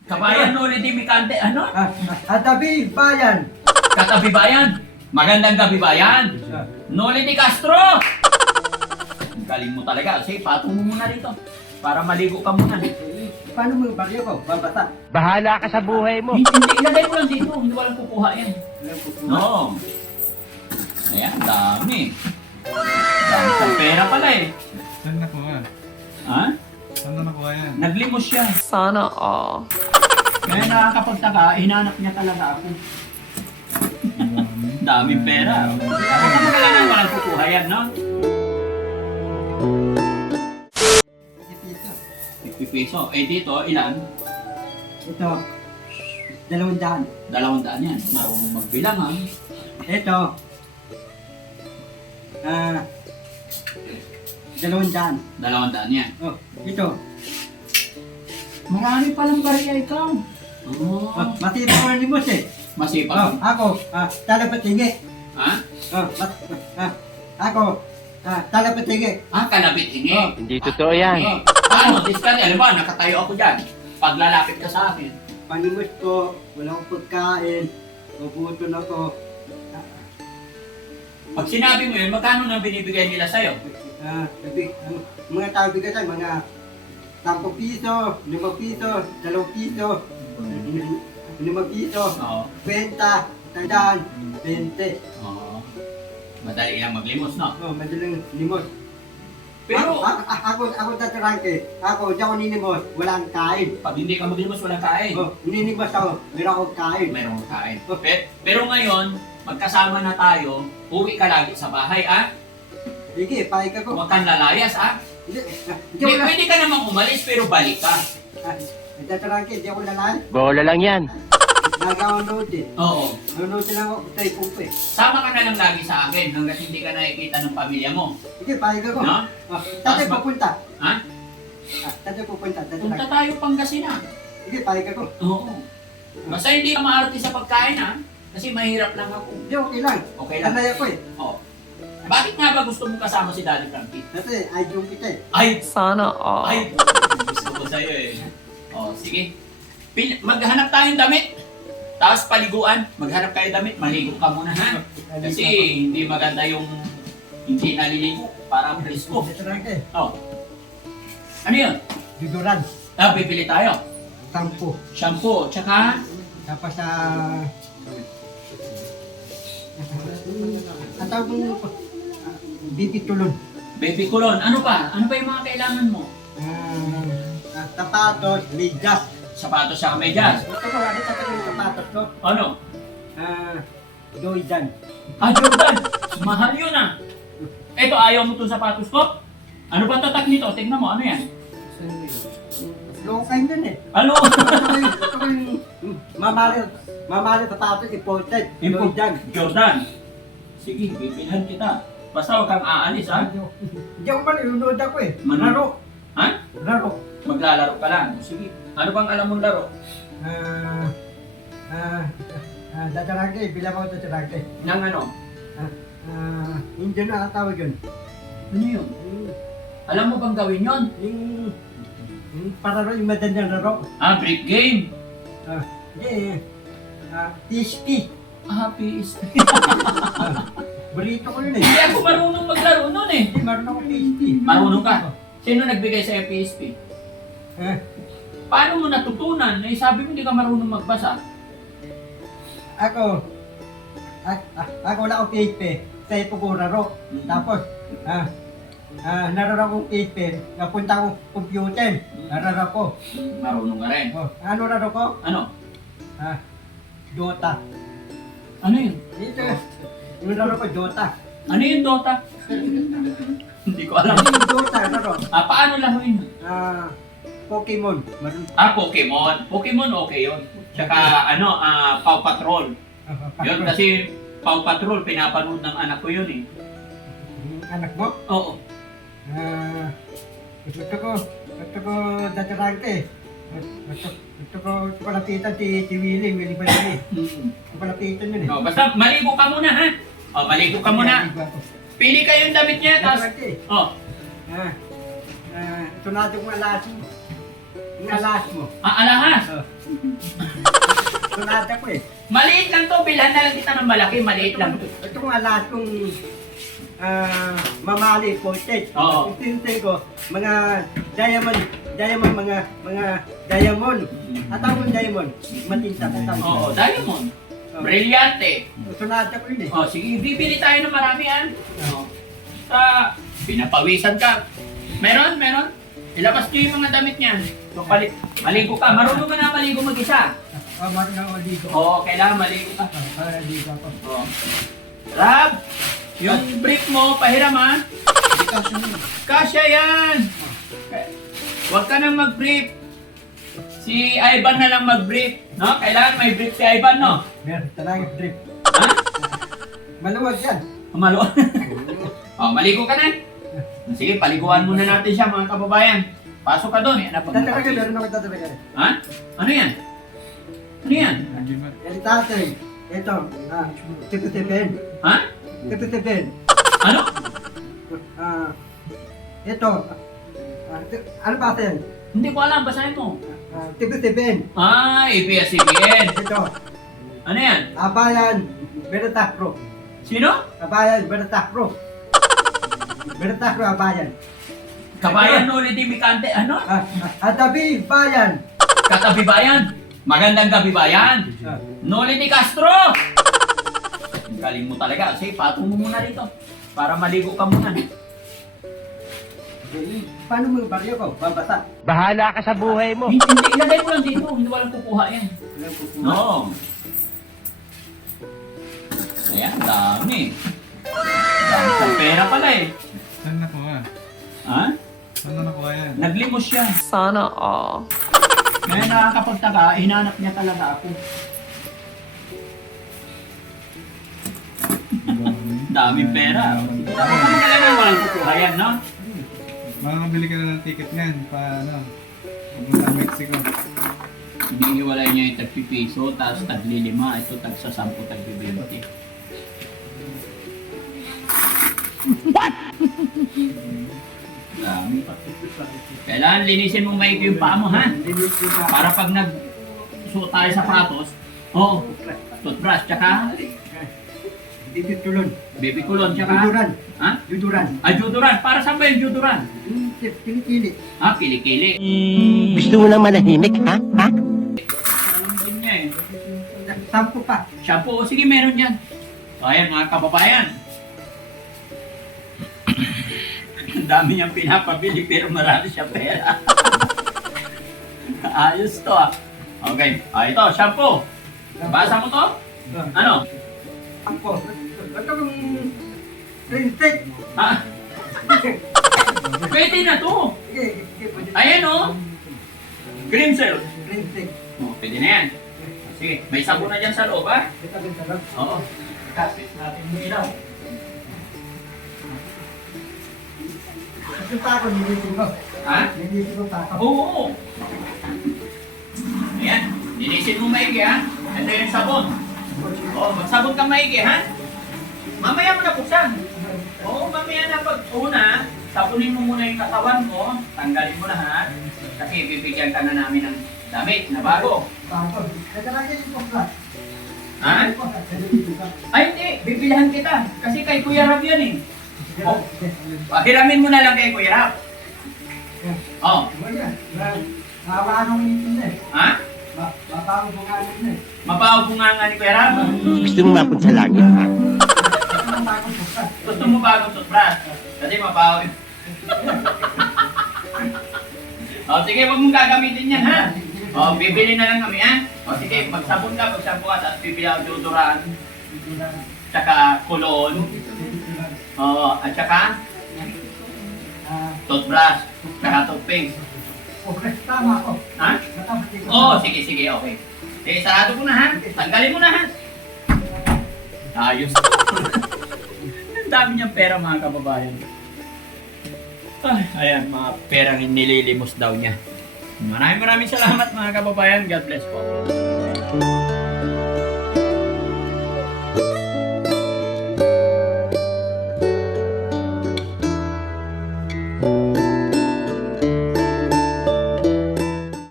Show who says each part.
Speaker 1: Kabayan Noli di Mikante, ano?
Speaker 2: Atabi, bayan.
Speaker 1: Katabi bayan. Magandang gabi bayan. Noli di Castro. Ang galing mo talaga. Sige, patong mo muna dito. Para maligo ka muna.
Speaker 2: Paano mo yung baryo ko? Babasa.
Speaker 3: Bahala ka sa buhay mo.
Speaker 1: Hindi, ilagay mo lang dito. Hindi walang kukuha yan. No. Ayan, dami. Dami sa pera pala eh.
Speaker 4: Saan nakuha?
Speaker 1: Ha?
Speaker 4: Saan na nakuha yan?
Speaker 1: Naglimos siya.
Speaker 5: Sana all.
Speaker 1: Kaya nakakapagtaka, hinanap niya talaga ako. Daming pera. Ako naman kailangan walang kukuha yan, no? 50 piso. Eh dito, ilan?
Speaker 2: Ito, 200.
Speaker 1: 200 yan. Marunong magbilang, ha?
Speaker 2: Ito, 200.
Speaker 1: 200 yan.
Speaker 2: Oh, ito.
Speaker 1: Marami palang bariya ikaw.
Speaker 2: Oh,
Speaker 1: Oh,
Speaker 2: matipang ko ni Boss eh.
Speaker 1: masipag.
Speaker 2: Oh, ako, talapatingi.
Speaker 1: Ha?
Speaker 2: Oh, ako, talapatingi.
Speaker 1: Ah, kalabit hingi.
Speaker 2: Oh.
Speaker 3: Hindi totoo yan.
Speaker 1: Eh, paano? Discard, alam mo, nakatayo ako dyan. Paglalapit ka sa akin.
Speaker 2: Panimos ko, wala akong pagkain. Mabuton ako.
Speaker 1: Pag sinabi mo yun, magkano na binibigay nila sa'yo?
Speaker 2: Mga tao bigatan, mga 10 piso, 5 piso, 2 piso, 5 piso,
Speaker 1: Oo.
Speaker 2: 20, tandaan, 20.
Speaker 1: Oo. Madali lang maglimos, no?
Speaker 2: Oh, madaling limos.
Speaker 1: Pero,
Speaker 2: Ako tatarangke. Ako, di ako ninimos, walang kain.
Speaker 1: pag hindi ka maglimos, walang kain.
Speaker 2: Oh, ninimos ako, meron akong kain.
Speaker 1: Meron kang kain. Pero ngayon, magkasama na tayo, uwi ka lagi sa bahay, ah?
Speaker 2: Sige, pahay ka ko.
Speaker 1: Huwag kang lalayas, ah?
Speaker 2: Hindi
Speaker 1: Hindi,
Speaker 2: ako
Speaker 1: pwede ka namang umalis, pero balik ka.
Speaker 2: tatarangke, di ako lalaan.
Speaker 3: Bola lang yan.
Speaker 2: Nagawang load eh.
Speaker 1: Oo.
Speaker 2: Nanonood lang ako, tayo kumpe.
Speaker 1: Sama ka na lang lagi sa akin hanggat hindi ka nakikita ng pamilya mo.
Speaker 2: Sige, pahay ka ko.
Speaker 1: No?
Speaker 2: Tatay pupunta.
Speaker 1: Ha?
Speaker 2: Tatay pupunta.
Speaker 1: Punta tayo Pangasinan.
Speaker 2: Sige, pahay ka ko.
Speaker 1: Oo. Basta hindi ka maarte sa pagkain, ha? Kasi mahirap lang ako.
Speaker 2: Hindi, okay lang.
Speaker 1: Okay lang.
Speaker 2: Tanay ako eh.
Speaker 1: Oo. Bakit nga ba gusto mong kasama si Daddy Frankie?
Speaker 2: Kasi, ay yung kita eh.
Speaker 1: Ay!
Speaker 5: Sana all.
Speaker 1: Ay! Gusto ko sa'yo eh. O, sige. Maghanap tayong damit. Tapos paliguan. Maghanap kayo damit. Maligo ka muna, ha? Kasi hindi maganda yung hindi naliligo. Parang presko.
Speaker 2: Tatarangke,
Speaker 1: Oh. Ano yun?
Speaker 2: Duduran.
Speaker 1: Ah, bibili tayo.
Speaker 2: Sampo.
Speaker 1: Shampoo, tsaka
Speaker 2: Tapos ang tawag mo, bibi tulon.
Speaker 1: baby kulon. Ano pa? Ano pa yung mga kailangan mo?
Speaker 2: Tapatos, medyas.
Speaker 1: Sapatos sa medyas.
Speaker 2: Ito ko, ano tatawag yung sapatos ko?
Speaker 1: Ano?
Speaker 2: Doidan.
Speaker 1: Ah, Jordan! Mahal yun ah! Eto, ayaw mo itong sapatos ko? Ano ba tatak nito? Tignan mo, ano yan?
Speaker 2: Lokay nun eh.
Speaker 1: Ano?
Speaker 2: Ito ko yung mamali sapatos, imported. Doidan.
Speaker 1: Jordan! Sige, bibilhan kita. Basta huwag kang aalis ha?
Speaker 2: Hindi ako pa nilunod ako eh.
Speaker 1: Manu-
Speaker 2: Laro.
Speaker 1: Ha?
Speaker 2: Laro.
Speaker 1: Maglalaro ka lang. Sige. Ano bang alam mong laro?
Speaker 2: Tatarangke, bilang ako tatarangke.
Speaker 1: Nang ano?
Speaker 2: Hindi na katawag yun.
Speaker 1: Ano yun? Alam mo bang gawin yon?
Speaker 2: Yung pararo, yung madandang laro.
Speaker 1: Ah, brick game.
Speaker 2: Hindi, TSP.
Speaker 1: Ah, PSP.
Speaker 2: Burrito ko yun eh.
Speaker 1: Hindi ako marunong maglaro nun eh.
Speaker 2: Hindi, marunong ako TSP.
Speaker 1: Marunong ka? Sino nagbigay sa PSP?
Speaker 2: Eh,
Speaker 1: Paano mo natutunan? Eh, sabi mo hindi ka marunong magbasa.
Speaker 2: Ako wala akong PSP. Sa ipo ko laro. Tapos, nararo akong PSP. Napunta akong computer. Nararo ko.
Speaker 1: Marunong ka rin.
Speaker 2: Ano laro ko?
Speaker 1: Ano?
Speaker 2: Dota.
Speaker 1: Ano yun?
Speaker 2: Ito, yung laro ko, Dota.
Speaker 1: Ano yung Dota? Hindi ko alam.
Speaker 2: Yung Dota, laro.
Speaker 1: Ah, paano laruin?
Speaker 2: Pokemon.
Speaker 1: Ah, Pokemon. Pokemon okay yun. Tsaka ano, Paw Patrol. Yun kasi Paw Patrol, pinapanood ng anak ko yun eh.
Speaker 2: Anak mo?
Speaker 1: Oo.
Speaker 2: Gusto ko dadarangke. Gusto ko lapitan si Willie Balili. Gusto ko lapitan yun eh.
Speaker 1: No, basta maligo ka muna ha. O, maligo ka muna. Pili kayo yung damit niya, tapos...
Speaker 2: Dadarangke.
Speaker 1: Oh,
Speaker 2: Ito na itong alasin. Yung alas mo.
Speaker 1: Alahas.
Speaker 2: Sunada ko eh.
Speaker 1: Maliit lang to, bilhan na lang kita ng malaki, maliit lang.
Speaker 2: Itong alas kong mamali po, tet.
Speaker 1: Oo.
Speaker 2: Itintin ko, mga diamond, mga diamond. At ang diamond, matinta sa
Speaker 1: Oo, diamond. Brilyante.
Speaker 2: Sunada ko yun eh.
Speaker 1: Oh, sige, bibili tayo ng marami Oh. Pinapawisan ka. Meron. Ilabas niyo yung mga damit niyan. So, maligo ka. Marunong ka na maligo mag-isa.
Speaker 2: Marunong ako dito.
Speaker 1: Oo, kailangan maligo ka.
Speaker 2: Dito ako.
Speaker 1: Oo. Rab, yung brief mo, pahiram ha. Kasya yan. Huwag ka nang mag-brief. Si Ivan na lang mag-brief. No? Kailangan may brief si Ivan, no?
Speaker 2: Meron talaga drip.
Speaker 1: Ha?
Speaker 2: Maluwag yan.
Speaker 1: Umalo. Oh, maligo ka na. Sige, paliguan muna natin siya mga kababayan. Pasok ka doon.
Speaker 2: Tatalaga, meron ako tatalaga.
Speaker 1: Ha? Ano yan? Ano yan?
Speaker 4: Hindi ba?
Speaker 2: Yan tatay. Ito, tipitipin.
Speaker 1: Ha?
Speaker 2: Tipitipin.
Speaker 1: Ano?
Speaker 2: Ito, ano pa ito yan?
Speaker 1: Hindi ko alam. Basahin mo.
Speaker 2: Tipitipin.
Speaker 1: ABS-CBN.
Speaker 2: Ito,
Speaker 1: Ano yan?
Speaker 2: Abayan, Beratakro.
Speaker 1: Sino?
Speaker 2: Abayan, Beratakro. Beratakro, Abayan.
Speaker 1: Kabayan ulit ni Mikante. Ano?
Speaker 2: Atabi, Bayan.
Speaker 1: Katabi bayan. Magandang gabi bayan. Noli ni Castro. Ang galing mo talaga. Sige, patong mo muna rito. Para maligo ka muna.
Speaker 2: Paano mo yung baryo ko? Babasa.
Speaker 3: Bahala ka sa buhay mo.
Speaker 1: Hindi, ilagay mo lang dito. Hindi walang kukuha yan. No. Ayan, dami. Dami sa pera pala eh.
Speaker 4: Saan nakuha?
Speaker 1: Ha?
Speaker 4: Saan na nakuha yan?
Speaker 1: Naglimos siya.
Speaker 5: Sana all.
Speaker 1: Kaya nakakapagtaka, hinanap niya talaga ako. Daming pera. Ano talaga walang kukuha yan, no?
Speaker 4: Makakabili ka na ng ticket ngayon pa pupunta Mexico.
Speaker 1: Hinihiwalay niya yung tag-piso, tapos tag-5. Ito tag-10, tag-20. What? Dami. Kailangan linisin mo maigi yung paa mo, ha? Para pag nag-suot tayo sa pratos, toothbrush, tsaka
Speaker 2: Bibitulon.
Speaker 1: baby kulon, tsaka
Speaker 2: Juduran.
Speaker 1: ha?
Speaker 2: Juduran.
Speaker 1: Juduran. Para saan ba yung juduran?
Speaker 2: Kilikili.
Speaker 1: Kilikili.
Speaker 3: Gusto mo lang manahimik, ha? Ha?
Speaker 1: Alam din niya eh.
Speaker 2: Sampo pa.
Speaker 1: Shampoo, sige meron yan. So ayan mga kababayan. Ang dami niyang pinapabili pero marami siya pera. Ayos to ah. Okay, ito, shampoo. Basa mo to? Ano?
Speaker 2: Sampo. Ito yung printed.
Speaker 1: Ha? Pwede na to. Ayan oh. Green cell.
Speaker 2: Printed.
Speaker 1: Oh, pwede na yan. Sige, may sabon na dyan sa loob ha?
Speaker 2: Ito yung sarap.
Speaker 1: Oo. Kapit natin yung ilaw.
Speaker 2: Ito pa ako, nilitin ko.
Speaker 1: Ha?
Speaker 2: Nilitin ko pa ako.
Speaker 1: Oo. Ayan, linisin mo maigi ha. Ito yung sabon. Oo, magsabon ka maigi ha. Mamaya mo na buksan. Oo, mamaya na pag una, sabunin mo muna yung katawan mo, tanggalin mo lahat. Kasi bibigyan ka na namin ng damit na bago.
Speaker 2: Tapos, ito lang yung pokla.
Speaker 1: Ha? Ay hindi, bibilihan kita. Kasi kay Kuya Rab yan eh. Oh, hiramin mo na lang kay Kuya Rab. Oh,
Speaker 2: Mababa nung initin na eh.
Speaker 1: ha?
Speaker 2: Mababa ang bunganin na eh.
Speaker 1: Mabaho po nga ni Kuya Rab.
Speaker 3: Gusto mo mapunta sa langit, ha?
Speaker 2: Ito ang bagong pokla.
Speaker 1: Gusto mo bagong toothbrush? Kasi mabaho yun. O sige, huwag mong gagamitin yan ha. O, bibili na lang kami ha. O sige, magsabon ka, magsabon ka, tapos bibili ako deodorant, tsaka kulon, o, at tsaka toothbrush, tsaka toothpaste.
Speaker 2: Okay, tama ako.
Speaker 1: Ha? Oo, sige, sige, okay. Sige, sarado ko na ha. Tanggalin mo na ha. Ayos. Ang dami niyang pera mga kababayan. Ay, ayan, mga perang nililimos daw niya. Maraming salamat mga kababayan. God bless po.